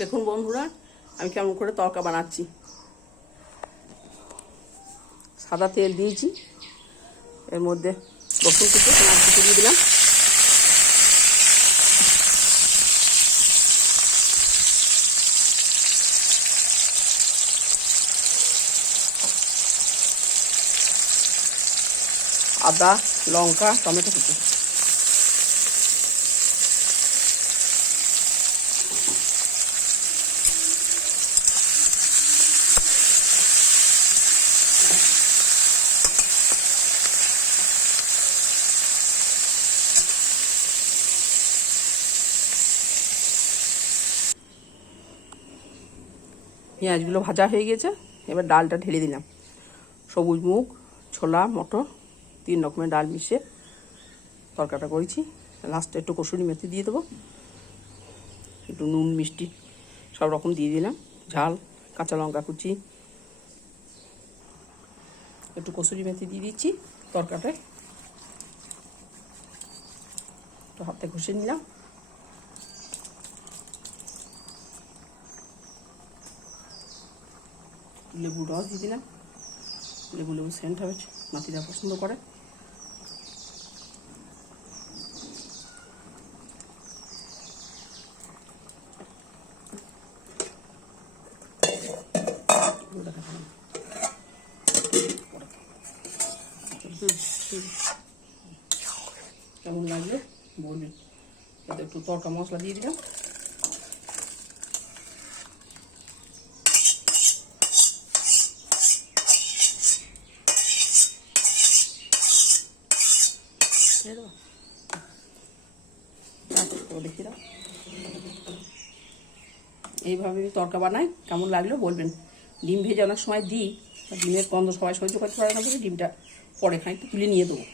দেখুন বন্ধুরা, আমি কেমন করে তরকা বানাচ্ছি। সাদা তেল দিয়েছি, এর মধ্যে রসুন কুচি পেঁয়াজ কুচি দিয়ে দিলাম, আদা লঙ্কা টমেটো কুচি, পেঁয়াজগুলো ভাজা হয়ে গেছে। এবার ডালটা ঢেলে দিলাম। সবুজ মুগ, ছোলা, মটর 3 রকমের ডাল মিশিয়ে তরকাটা করেছি। লাস্টে একটু কসুরি মেথি দিয়ে দেবো, একটু নুন মিষ্টি সব রকম দিয়ে দিলাম, ঝাল, কাঁচা লঙ্কা কুচি, একটু কসুরি মেথি দিয়ে দিচ্ছি তরকাটায়। একটু হাতে ঘষে নিলাম, লেবু রস দিয়ে দিলাম। লেবু সেন্ট হবে, নাতিরা পছন্দ করে। কেমন লাগলো বলবেন। এতে একটু তরকা মশলা দিয়ে দিলাম, দেখি দাও। এইভাবে তরকা বানাই, কেমন লাগলো বলবেন। ডিম ভেজে অনেক সময় দিই, ডিমের গন্ধ সবাই সহ্য করতে পারে না বলে ডিমটা পরে খাই, তুলে নিয়ে দেবো।